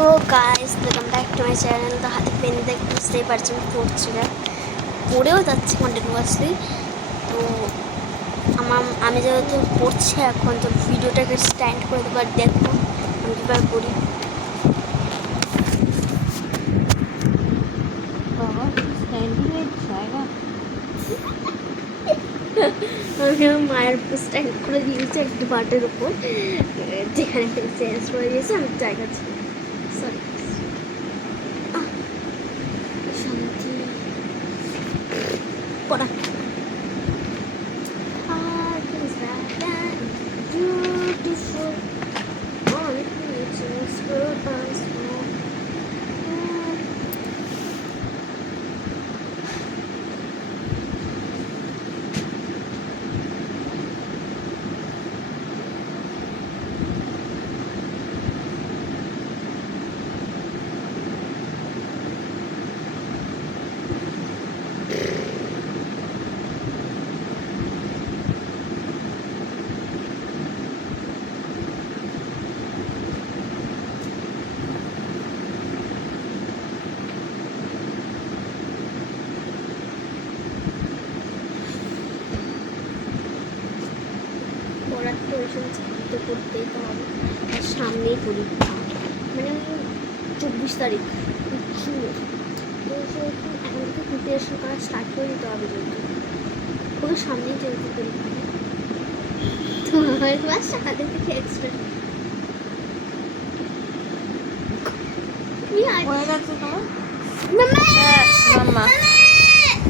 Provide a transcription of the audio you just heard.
তো guys welcome back to my channel. তো হাতে পেন দেখে বুঝতেই পারছি আমি পড়ছি না, পড়েও যাচ্ছি কন্টিনিউয়াসলি। তো আমি যেহেতু পড়ছি এখন, তো ভিডিওটাকে স্ট্যান্ড করে দেবো আর দেখবো আমি কীভাবে পড়ি। বাবা স্ট্যান্ডিং জায়গা আমি আমার মায়ের উপর স্ট্যান্ড করে দিয়েছি একটা বাটের উপর, যেখানে চেঞ্জ করে দিয়েছি আমি জায়গা ছিল। সরি, শান্তি পড়া। Beautiful on creatures for us. পড়ার তো ওই সময় চাকরিতে করতেই তো হবে, আর সামনেই পরীক্ষা, মানে 24 তারিখ জুনের। তো সেহেতু এখন থেকে প্রিপারেশন করা স্টার্ট করে দিতে হবে, কিন্তু খুবই সামনেই যেহেতু পরীক্ষা। তো আমার ক্লাস সকালের থেকে এক্সট্রা হয়ে গেছে তোমার মামা মাম্মা